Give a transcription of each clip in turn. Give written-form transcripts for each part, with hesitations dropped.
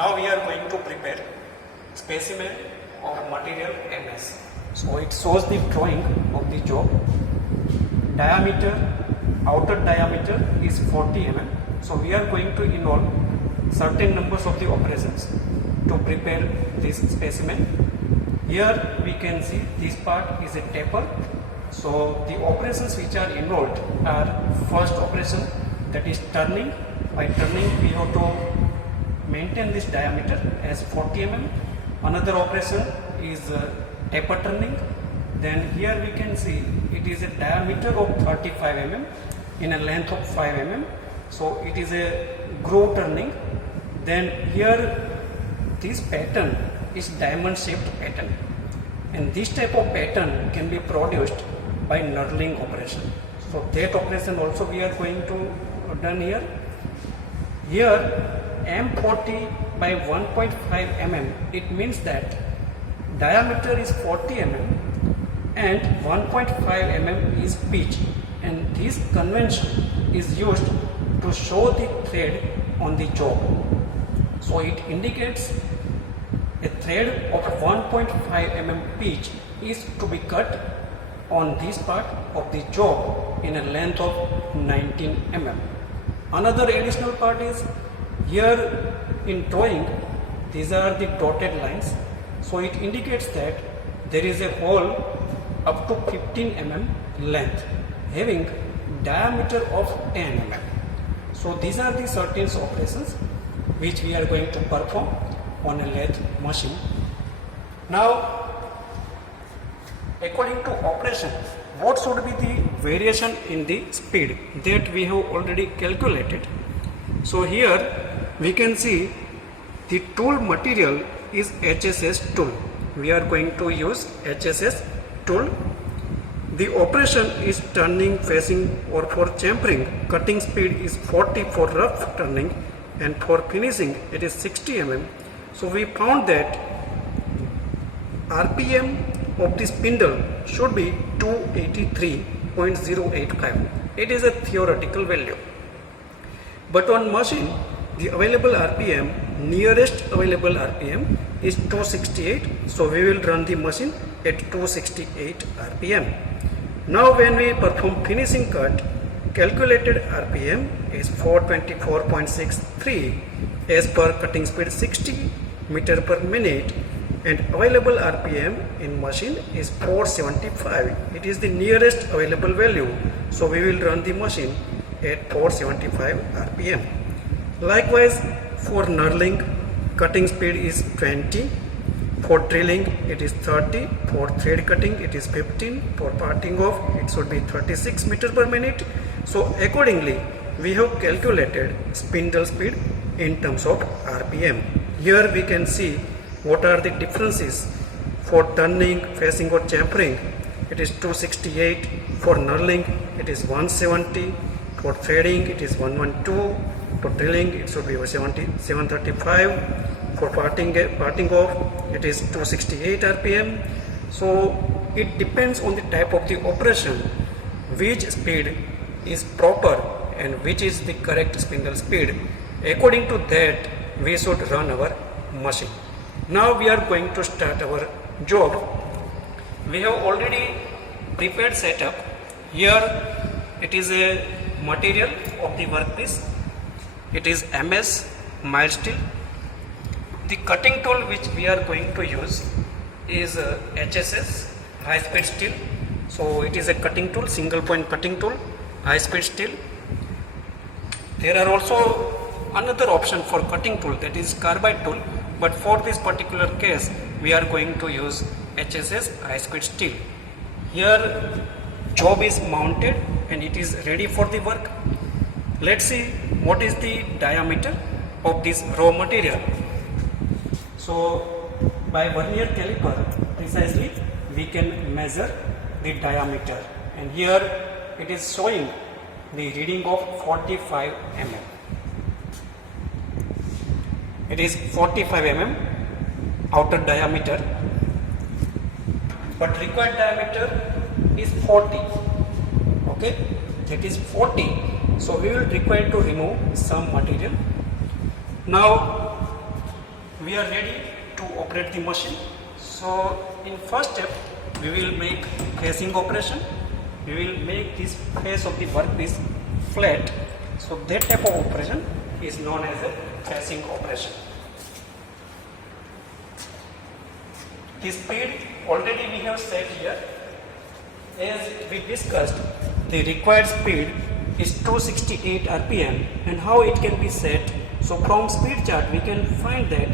Now we are going to prepare specimen of material MS. So it shows the drawing of the job. Diameter, outer diameter is 40 mm. So we are going to involve certain numbers of the operations to prepare this specimen. Here we can see this part is a taper. So the operations which are involved are first operation, that is turning. By turning we have to maintain this diameter as 40 mm. Another operation is taper turning. Then here we can see it is a diameter of 35 mm in a length of 5 mm. So it is a groove turning. Then here this pattern is diamond shaped pattern, and this type of pattern can be produced by knurling operation. So that operation also we are going to done here. Here M40 by 1.5 mm, it means that diameter is 40 mm and 1.5 mm is pitch, and this convention is used to show the thread on the job. So it indicates a thread of 1.5 mm pitch is to be cut on this part of the job in a length of 19 mm. Another additional part is here in drawing, these are the dotted lines. So it indicates that there is a hole up to 15 mm length having diameter of 10 mm. So these are the certain operations which we are going to perform on a lathe machine. Now, according to operation, what should be the variation in the speed that we have already calculated. So here we can see the tool material is HSS tool. We are going to use HSS tool. The operation is turning, facing, or for chamfering. Cutting speed is 40 for rough turning, and for finishing it is 60 mm. So we found that RPM of the spindle should be 283.085. It is a theoretical value, but on machine the available RPM, nearest available RPM is 268. So we will run the machine at 268 RPM. Now when we perform finishing cut, calculated RPM is 424.63 as per cutting speed 60 meter per minute, and available RPM in machine is 475. It is the nearest available value. So we will run the machine at 475 RPM. Likewise, for knurling, cutting speed is 20. For drilling, it is 30. For thread cutting, it is 15. For parting off, it should be 36 meter per minute. So accordingly, we have calculated spindle speed in terms of RPM. Here we can see what are the differences. For turning, facing, or chamfering, it is 268. For knurling, it is 170. For threading, it is 112. For drilling, it should be 735. For parting off, it is 268 RPM. So it depends on the type of the operation, which speed is proper and which is the correct spindle speed. According to that, we should run our machine. Now we are going to start our job. We have already prepared setup. Here it is a material of the workpiece. It is MS mild steel. The cutting tool which we are going to use is HSS high speed steel. So it is a cutting tool, single point cutting tool, high speed steel. There are also another option for cutting tool, that is carbide tool, but for this particular case we are going to use HSS high speed steel. Here job is mounted and it is ready for the work. Let's see what is the diameter of this raw material. So by vernier caliper precisely we can measure the diameter, and here it is showing the reading of 45 mm. It is 45 mm outer diameter, but required diameter is 40. Okay, that is 40. So we will require to remove some material. Now we are ready to operate the machine. So in first step we will make facing operation. We will make this face of the workpiece flat. So that type of operation is known as a facing operation. The speed already we have set here. As we discussed, the required speed is 268 rpm, and how it can be set. So from speed chart we can find that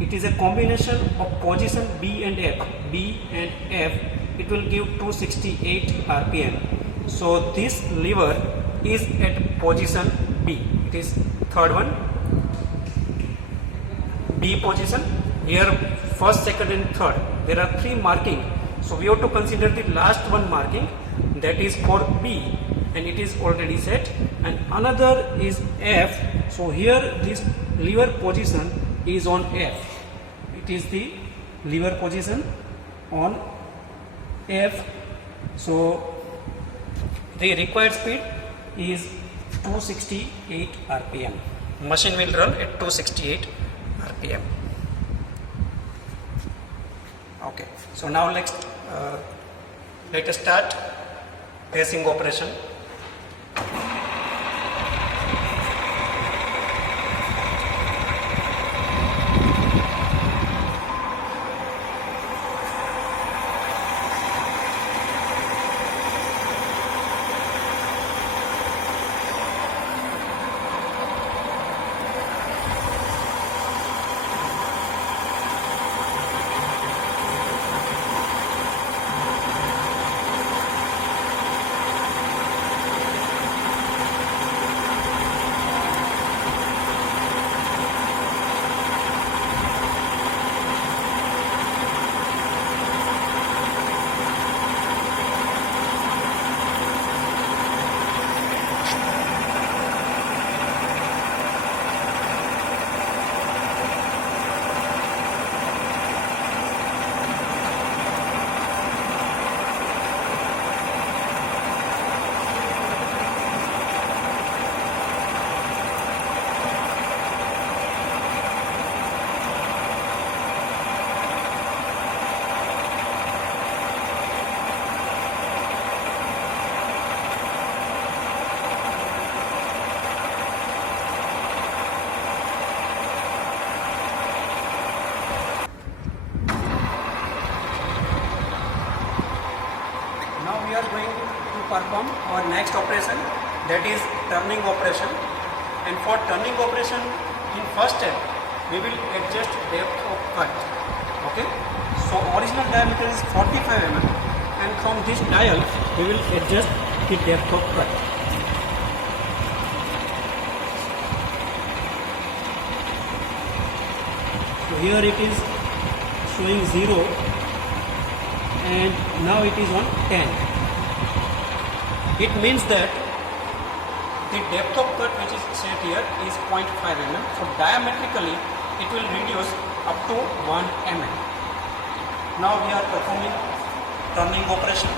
it is a combination of position B and F. B and F, it will give 268 rpm. So this lever is at position B. It is third one, B position. Here first, second and third, there are 3 marking. So we have to consider the last one marking, that is for B, and it is already set. And another is F. So here this lever position is on F. It is the lever position on F. So the required speed is 268 rpm. Machine will run at 268 rpm. Okay, so now let us start facing operation. Now we are going to perform our next operation, that is turning operation. And for turning operation, in first step we will adjust depth of cut. Okay, so original diameter is 45 mm, and from this dial we will adjust the depth of cut. So here it is showing 0, and now it is on 10. It means that the depth of cut which is set here is 0.5 mm. So diametrically it will reduce up to 1 mm. Now we are performing turning operation.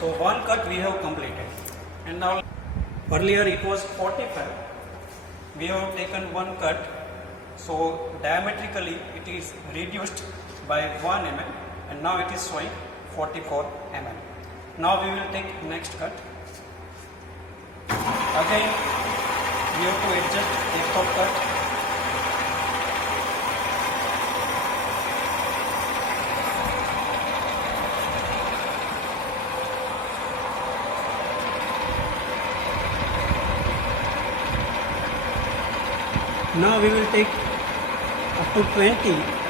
So one cut we have completed, and now earlier it was 45. We have taken one cut So diametrically it is reduced by 1 mm and now it is showing 44 mm. Now we will take next cut. Again we have to adjust depth of cut. Now we will take up to 20.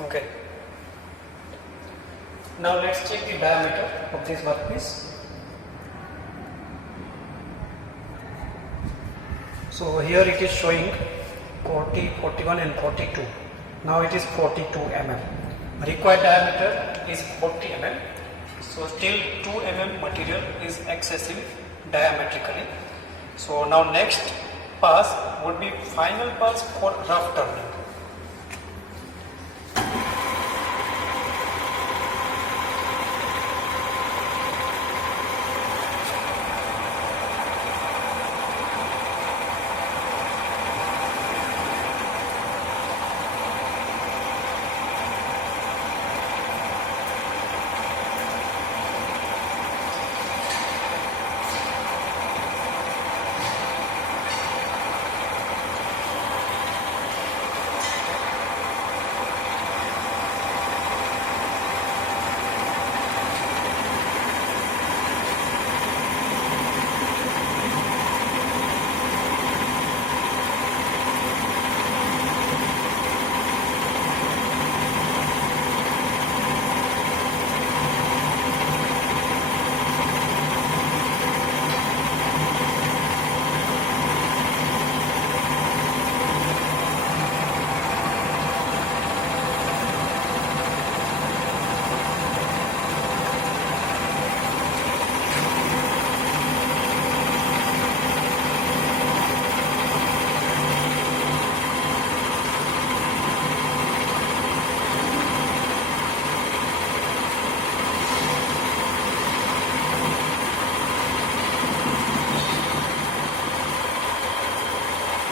Okay. Now let's check the diameter of this workpiece. So here it is showing 40, 41 and 42. Now it is 42 mm. Required diameter is 40 mm. So still 2 mm material is excessive diametrically. So now next pass would be final pass for rough turning.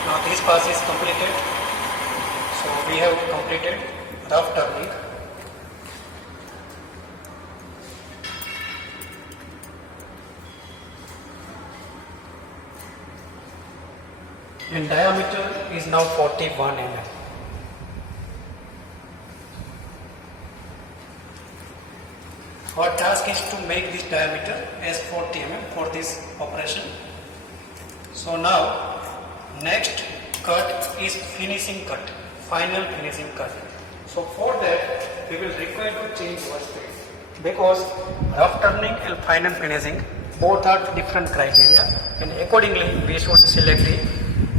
Now this pass is completed. So we have completed rough turning. And diameter is now 41 mm. Our task is to make this diameter as 40 mm for this operation. So now next cut is finishing cut, final finishing cut. So for that we will require to change our speed, because rough turning and final finishing both are different criteria, and accordingly we should select the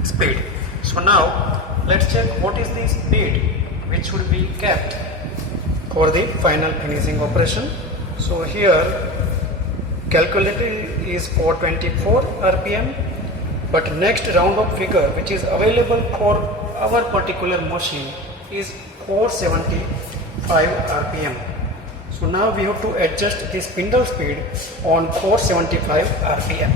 speed. So now let's check what is the speed which should be kept for the final finishing operation. So here calculated is 424 rpm, but next round up figure which is available for our particular machine is 475 rpm. So now we have to adjust the spindle speed on 475 RPM.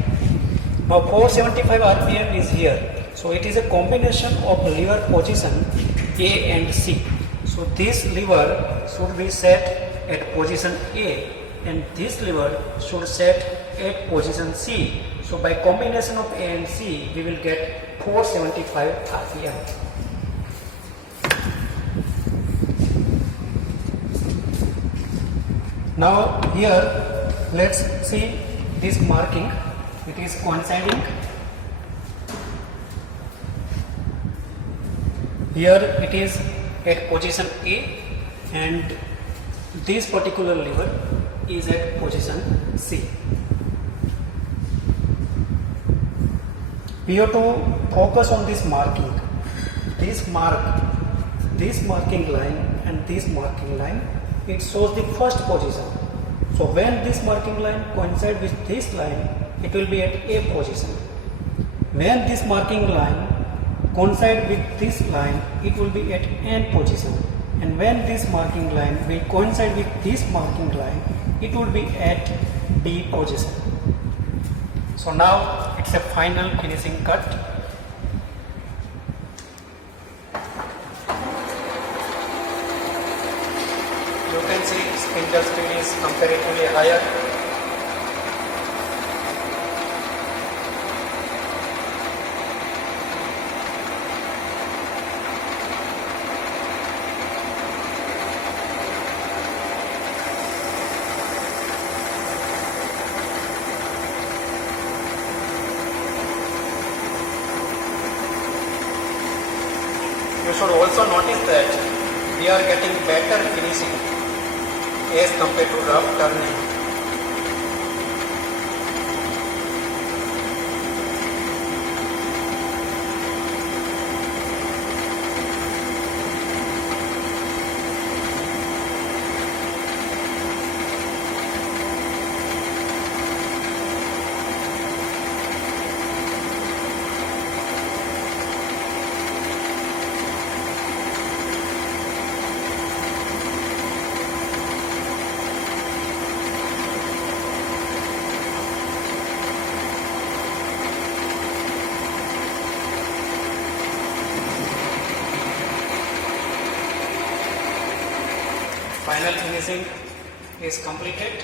Now 475 RPM is here. So it is a combination of lever position A and C. So this lever should be set at position A and this lever should set at position C. So by combination of A and C we will get 475 RPM. Now here let's see this marking. It is coinciding. Here it is at position A and this particular lever is at position C. We have to focus on this marking. This marking line and this marking line, it shows the first position. So when this marking line coincides with this line, it will be at A position. When this marking line coincides with this line, it will be at N position. And when this marking line will coincide with this marking line, it will be at B position. So now it's a final finishing cut. You can see spindle speed is comparatively higher. You should also notice that we are getting better finishing as compared to rough turning. Final finishing is completed.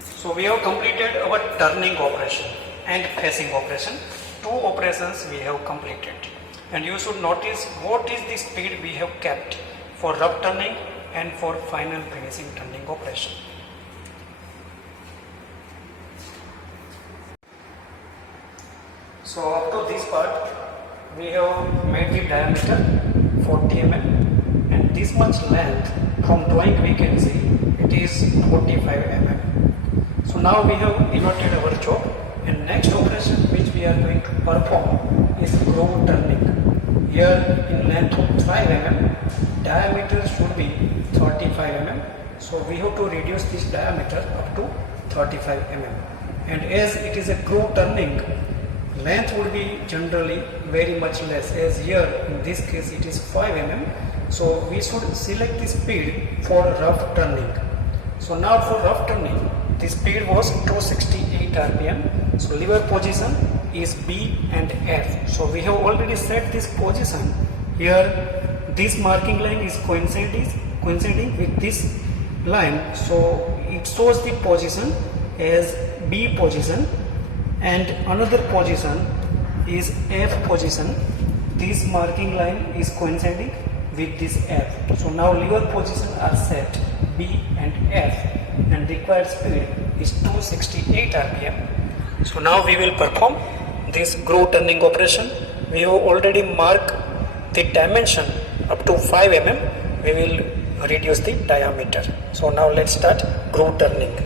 So we have completed our turning operation and facing operation. Two operations we have completed. And you should notice what is the speed we have kept for rough turning and for final finishing turning operation. So up to this part we have made the diameter 40 mm. And this much length from drawing we can see it is 45 mm. So now we have inverted our job and next operation which we are going to perform is groove turning. Here in length of 5 mm, diameter should be 35 mm. So we have to reduce this diameter up to 35 mm. And as it is a groove turning, length would be generally very much less, as here in this case it is 5 mm. So we should select the speed for rough turning. So now for rough turning, the speed was 268 RPM. So lever position is B and F. So we have already set this position. Here this marking line is coinciding with this line. So it shows the position as B position and another position is F position. This marking line is coinciding with this F. So now lever positions are set B and F and required speed is 268 RPM. So now we will perform this groove turning operation. We have already marked the dimension up to 5 mm. We will reduce the diameter. So now let's start groove turning.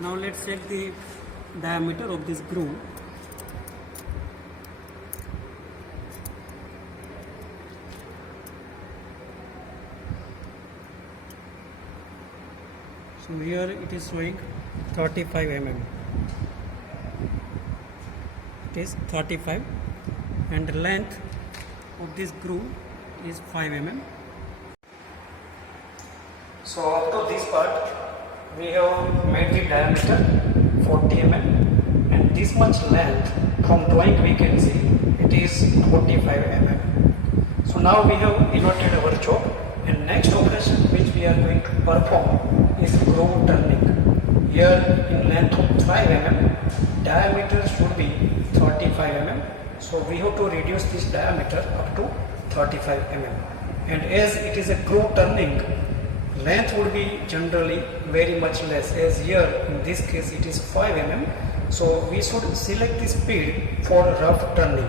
Now let's check the diameter of this groove. So here it is showing 35 mm. It is 35, and the length of this groove is 5 mm. So up to this part we have made the diameter 40 mm, and this much length from drawing we can see it is 45 mm. So now we have inverted our job, and next operation which we are going to perform is groove turning. Here in length of 5 mm, diameter should be 35 mm. So we have to reduce this diameter up to 35 mm. And as it is a groove turning, length would be generally very much less, as here in this case it is 5 mm. So we should select the speed for rough turning.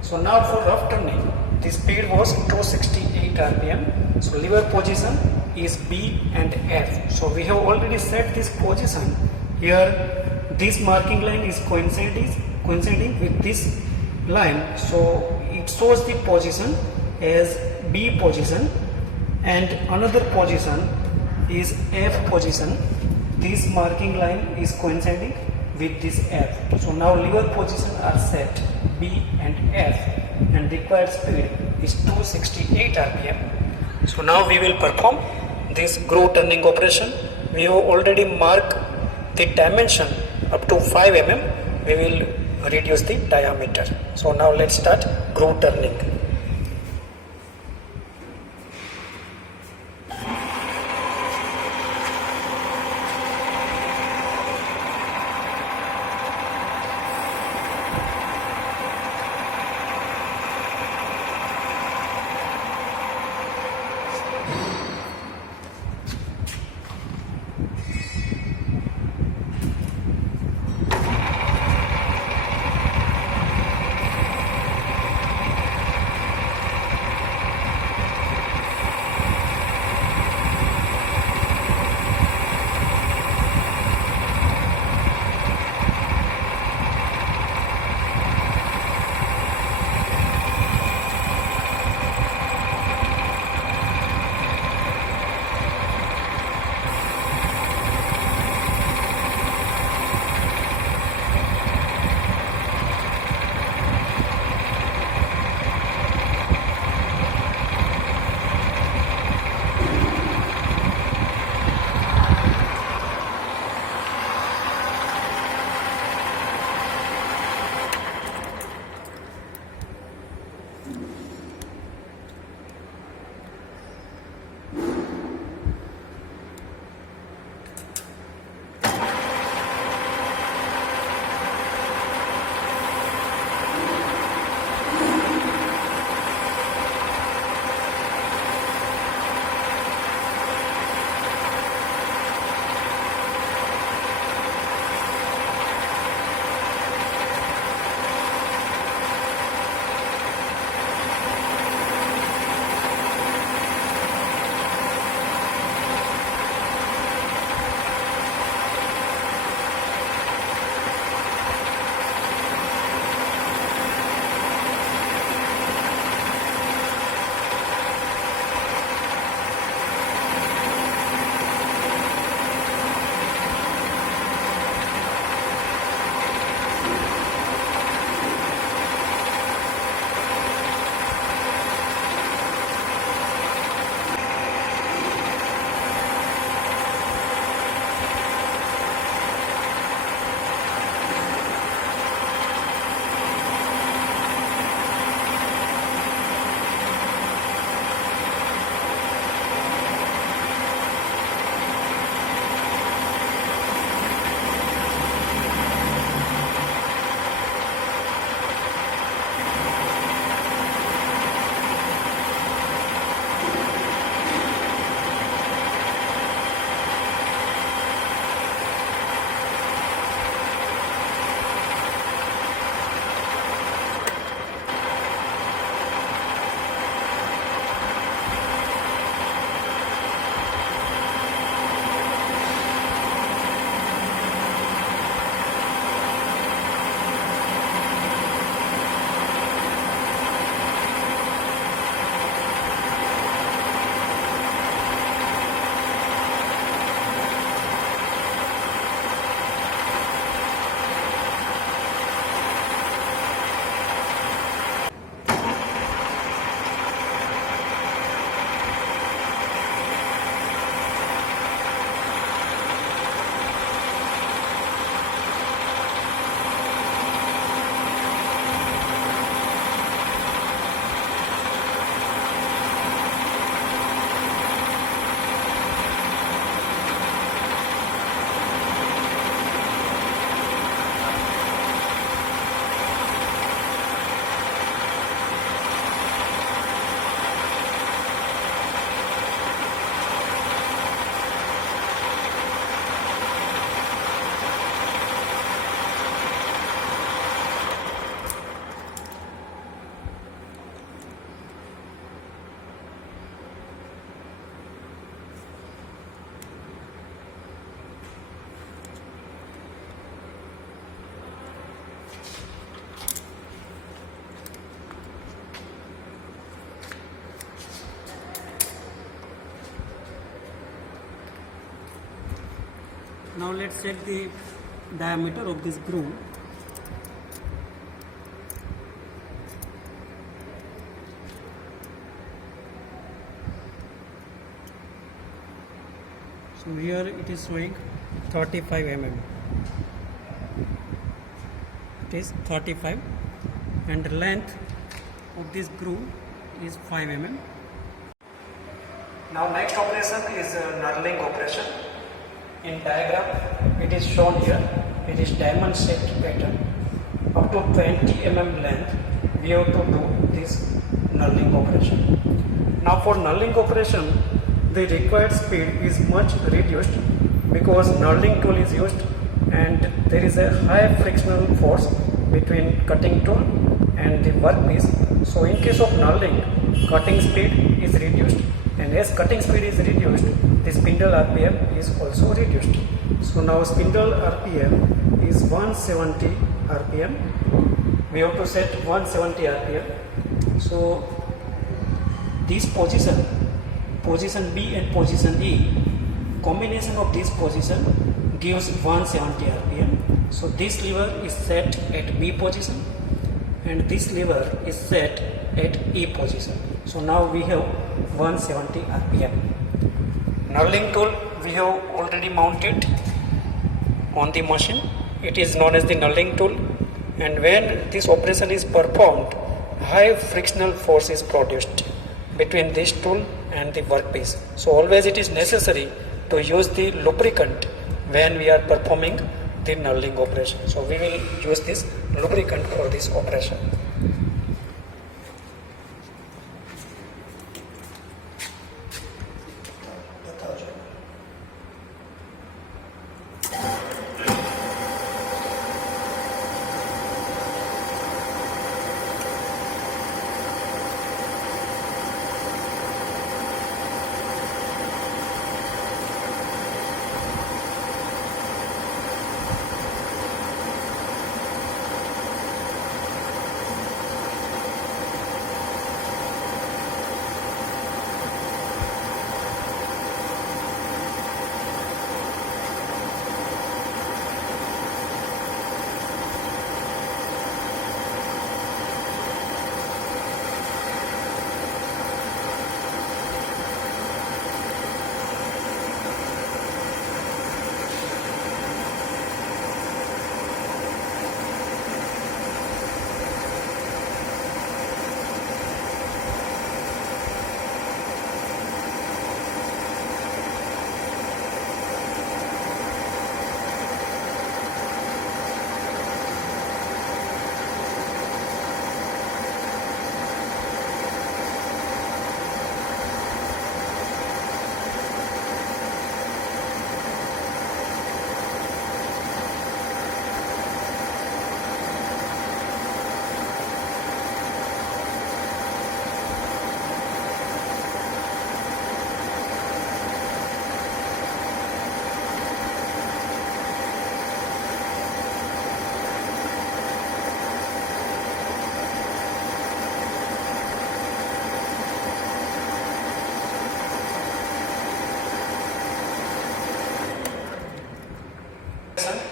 So now for rough turning, the speed was 268 rpm. So lever position is B and F. So we have already set this position. Here this marking line is coinciding with this line, so it shows the position as B position, and another position is F position. This marking line is coinciding with this F. So now lever position are set B and F, and required speed is 268 rpm. So now we will perform this groove turning operation. We have already marked the dimension up to 5 mm. We will reduce the diameter. So now let's start groove turning. Now let's check the diameter of this groove. So here it is showing 35 mm. It is 35, and the length of this groove is 5 mm. Now next operation is knurling operation. In diagram it is shown here. It is diamond shaped pattern. Up to 20 mm length we have to do this knurling operation. Now for knurling operation the required speed is much reduced because knurling tool is used and there is a high frictional force between cutting tool and the workpiece. So in case of knurling, cutting speed is reduced, and as cutting speed is reduced, the spindle RPM is also reduced. So now spindle RPM is 170 RPM. We have to set 170 RPM. So this position B and position E, combination of this position gives 170 RPM. So this lever is set at B position and this lever is set at E position. So now we have 170 RPM. Knurling tool we have already mounted on the machine. It is known as the knurling tool, and when this operation is performed, high frictional force is produced between this tool and the workpiece. So always it is necessary to use the lubricant when we are performing the knurling operation. So we will use this lubricant for this operation.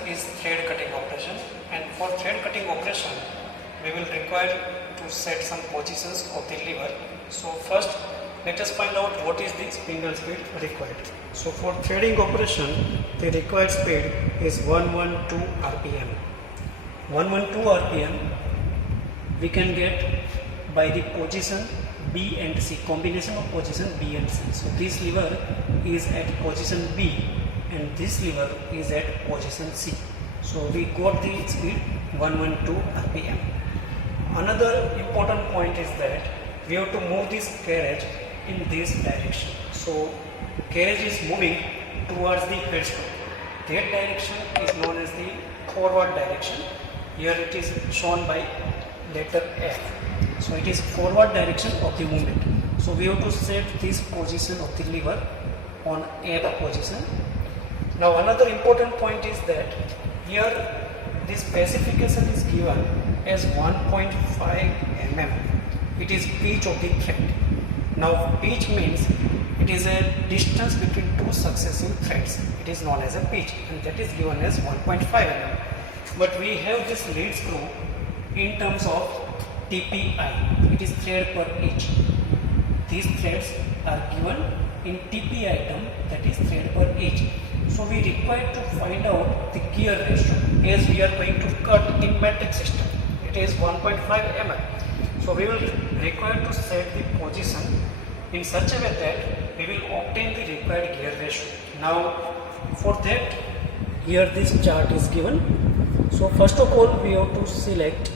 Is thread cutting operation, and for thread cutting operation we will require to set some positions of the lever. So first let us find out what is the spindle speed required. So for threading operation the required speed is 112 RPM. 112 RPM we can get by the position B and C, combination of position B and C. So this lever is at position B and this lever is at position C. So we got the speed 112 RPM. Another important point is that we have to move this carriage in this direction. So carriage is moving towards the headstock. That direction is known as the forward direction. Here it is shown by letter F. So it is forward direction of the movement. So we have to set this position of the lever on F position. Now another important point is that here this specification is given as 1.5 mm. It is pitch of the thread. Now pitch means it is a distance between two successive threads. It is known as a pitch, and that is given as 1.5 mm. But we have this lead screw in terms of TPI. It is thread per inch. These threads are given in TPI term, that is thread per inch. So we require to find out the gear ratio as we are going to cut in metric system. It is 1.5 mm. So we will require to set the position in such a way that we will obtain the required gear ratio. Now for that, here this chart is given. So first of all we have to select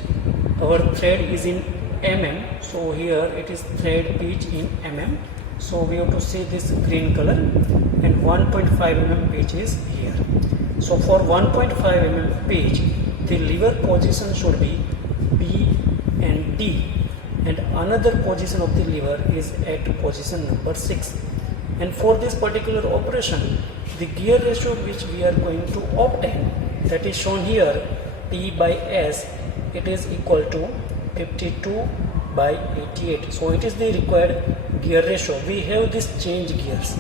our thread is in mm. So here it is thread pitch in mm. So we have to see this green color, and 1.5 mm pitch is here. So for 1.5 mm pitch, the lever position should be B and D, and another position of the lever is at position number 6. And for this particular operation, the gear ratio which we are going to obtain, that is shown here, P by S, it is equal to 52 by 88. So it is the required gear ratio. We have this change gears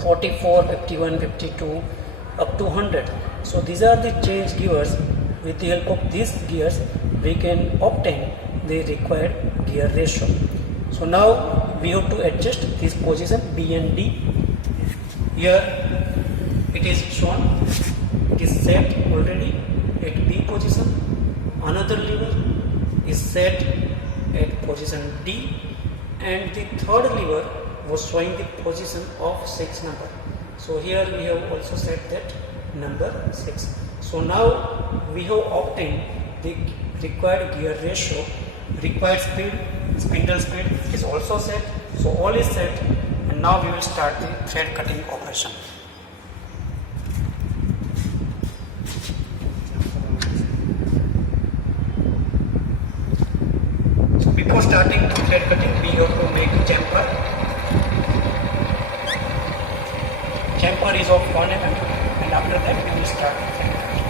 44, 51, 52 up to 100. So these are the change gears. With the help of these gears we can obtain the required gear ratio. So now we have to adjust this position B and D. Here it is shown, it is set already at B position. Another lever is set at position D, and the third lever was showing the position of 6 number. So here we have also set that number 6. So now we have obtained the required gear ratio, required speed, spindle speed is also set. So all is set, and now we will start the thread cutting operation. So before starting the thread cutting, we have to make chamfer. Chamfer is of 1 mm, and after that we will start the thread cutting.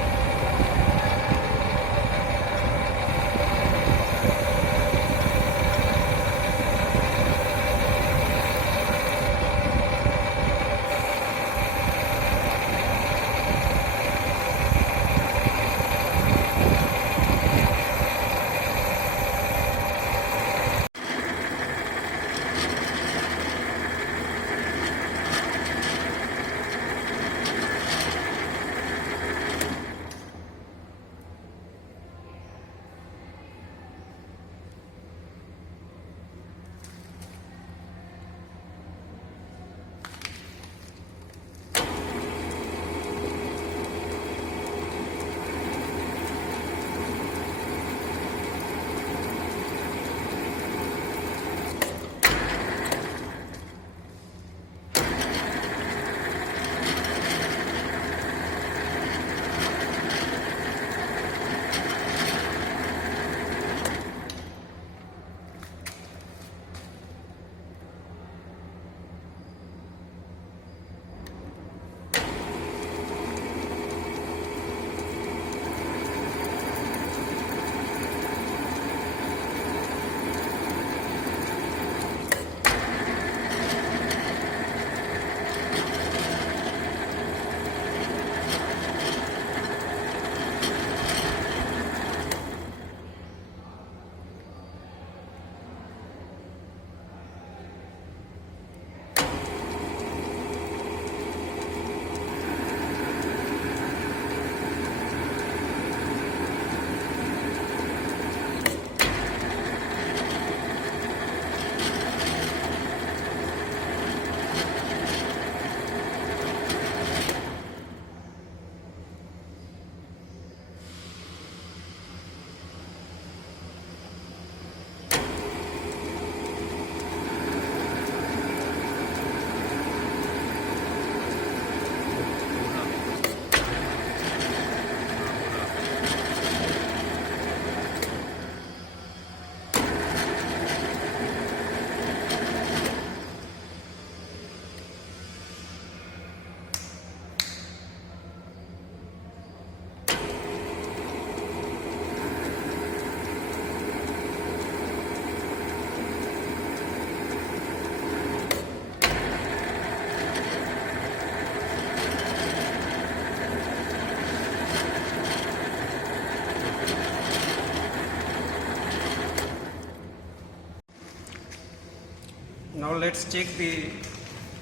Now let's check the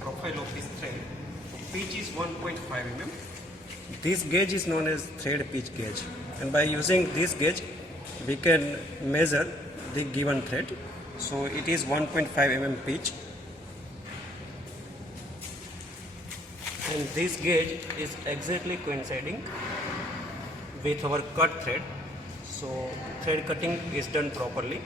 profile of this thread. So pitch is 1.5 mm. This gauge is known as thread pitch gauge, and by using this gauge we can measure the given thread. So it is 1.5 mm pitch, and this gauge is exactly coinciding with our cut thread. So thread cutting is done properly.